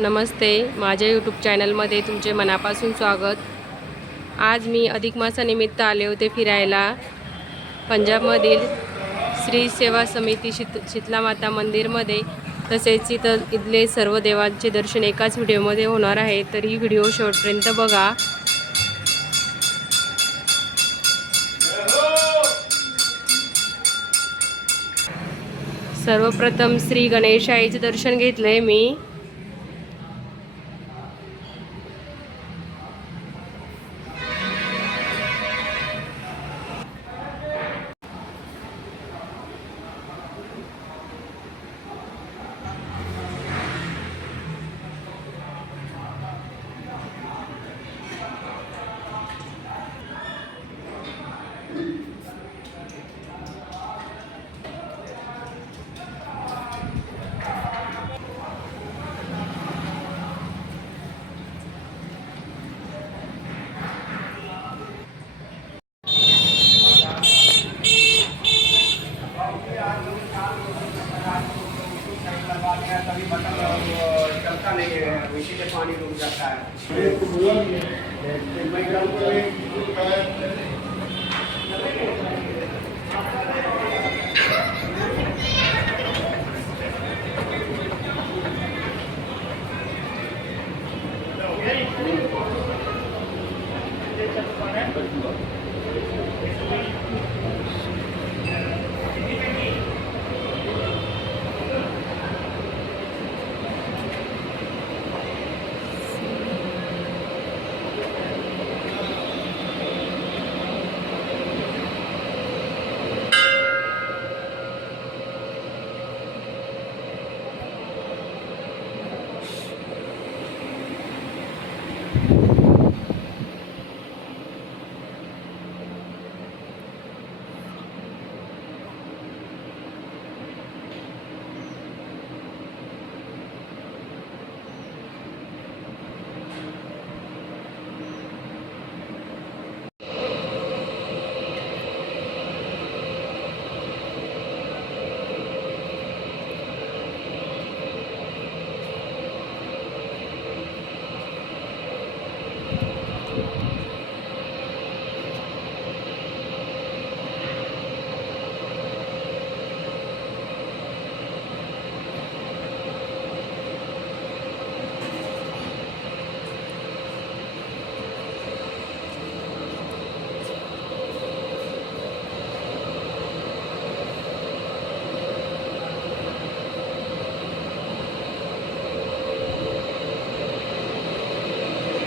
नमस्ते, माझ्या यूट्यूब चॅनलमध्ये तुमचे मनापासून स्वागत। आज मी अधिक मासानिमित्त आले होते फिरायला पंजाबमधील श्री सेवा समिती शीतला माता मंदिरमध्ये। तसेच इथले सर्व देवांचे दर्शन एकाच व्हिडिओमध्ये होणार आहे, तर ही व्हिडिओ शेवटपर्यंत बघा। सर्वप्रथम श्री गणेशाईचे दर्शन घेतले मी। चलता नहीं है, इसीलिए पानी रुक जाता है।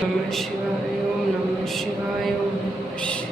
नमः शिवाय, ओम नमः शिवाय, ओम नमः शिवाय।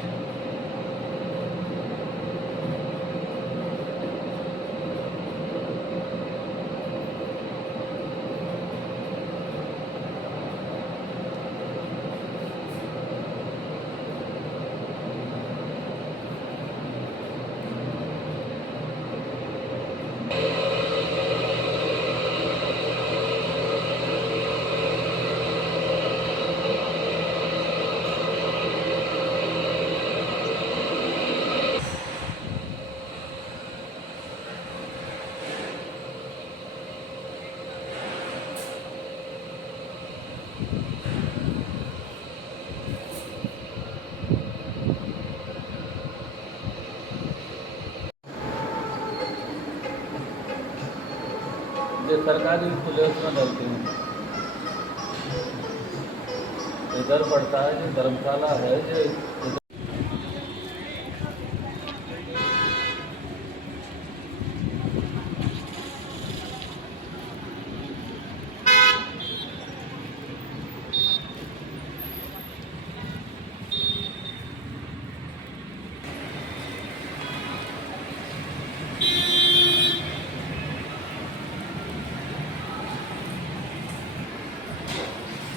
जो सरकारी स्कूल है उसमें डलती हूँ। इधर पड़ता है जो धर्मशाला है जो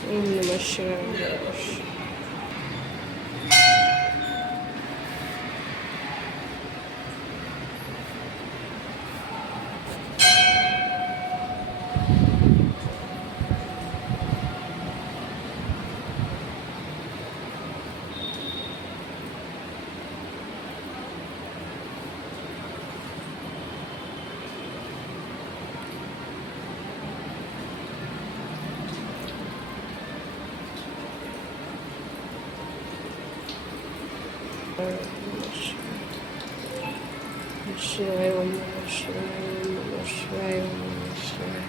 ओम नमः शिवाय। शिवाय ओम नमः शिवाय ओम नमः शिवाय ओम नमः शिवाय.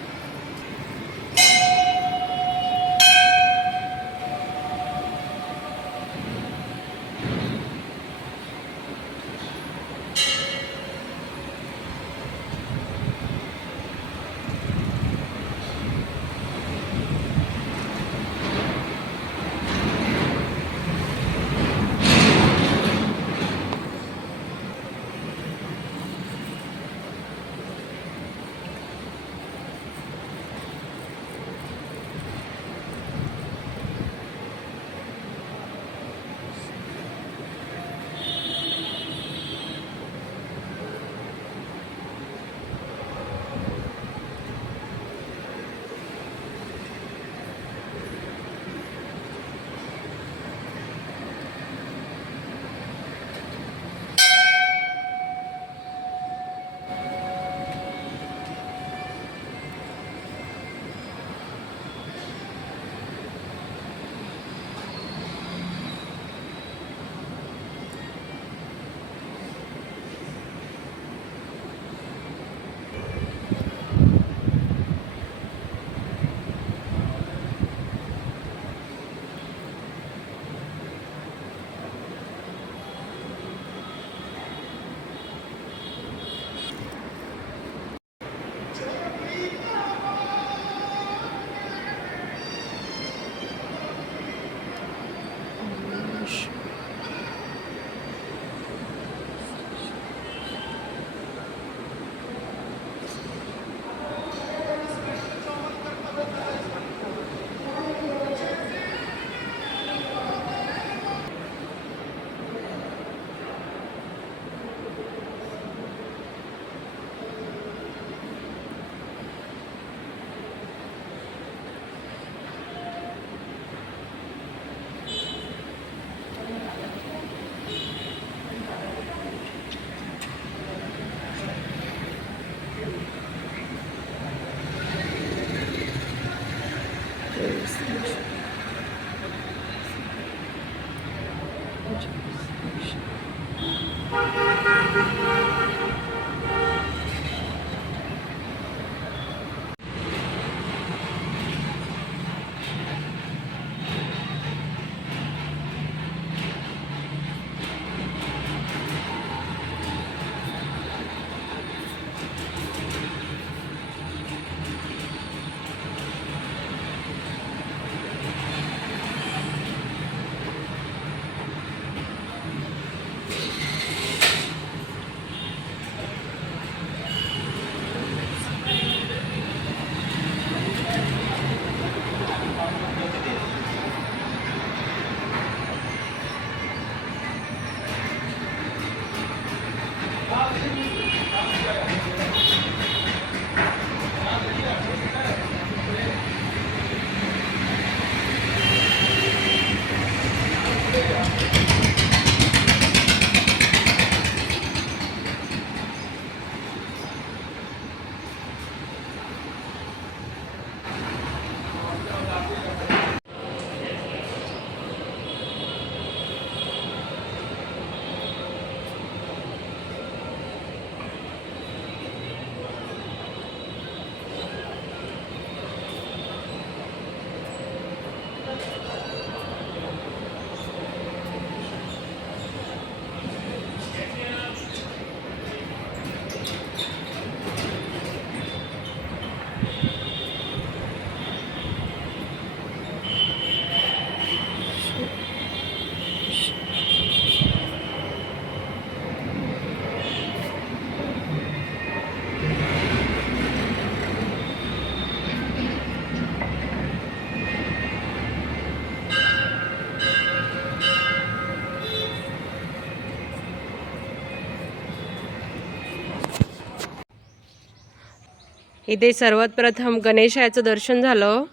इथे सर्वात प्रथम गणेशाचं दर्शन झालं.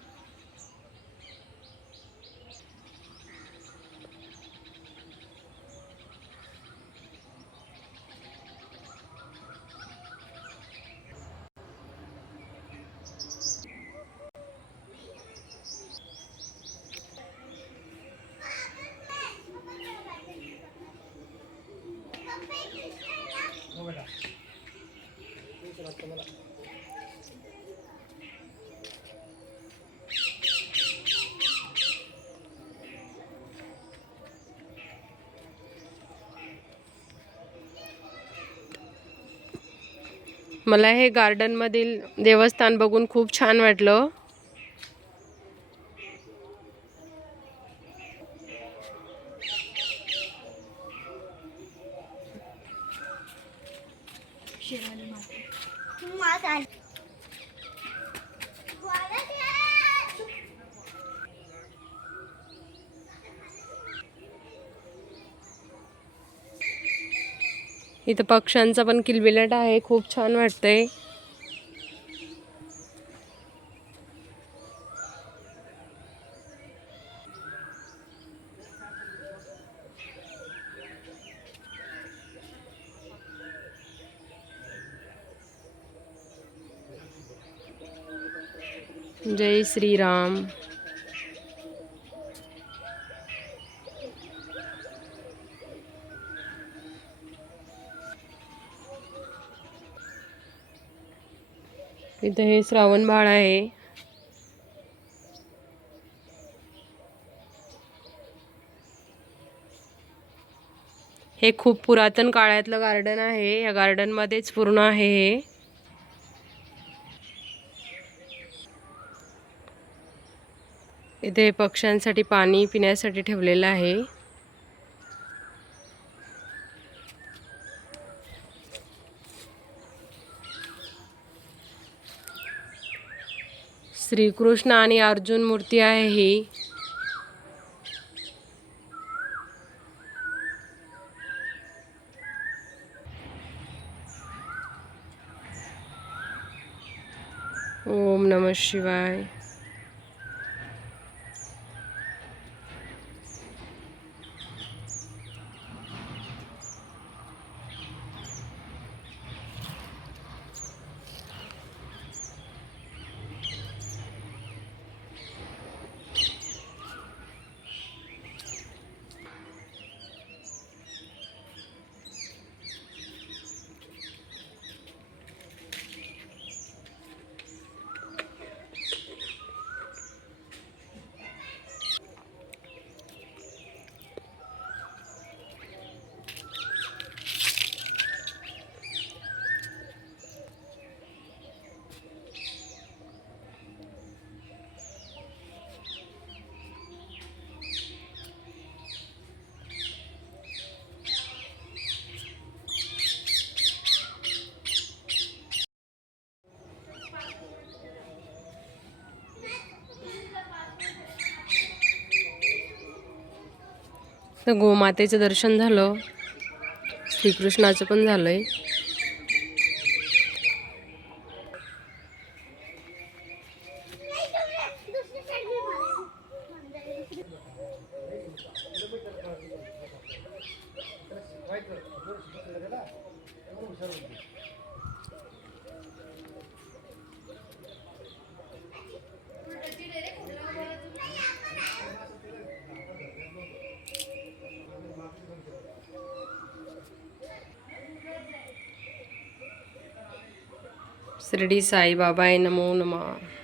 मला हे गार्डनमधील देवस्थान बघून खूप छान वाटलं. इथं पक्ष्यांचा पण किलबिलाट आहे, खूप छान वाटतंय. जय श्रीराम. इथं हे श्रावण बाळ आहे. हे खूप पुरातन काळातलं गार्डन आहे. या गार्डन मध्येच पूर्ण आहे हे. इथे पक्ष्यांसाठी पाणी पिण्यासाठी ठेवलेलं आहे. श्रीकृष्ण आणि अर्जुन मूर्ती आहे ही. ओम नमः शिवाय. तर गोमातेचं दर्शन झालं, श्रीकृष्णाचं पण झालंय. शिर्डी साईबाबाय नमो नमः.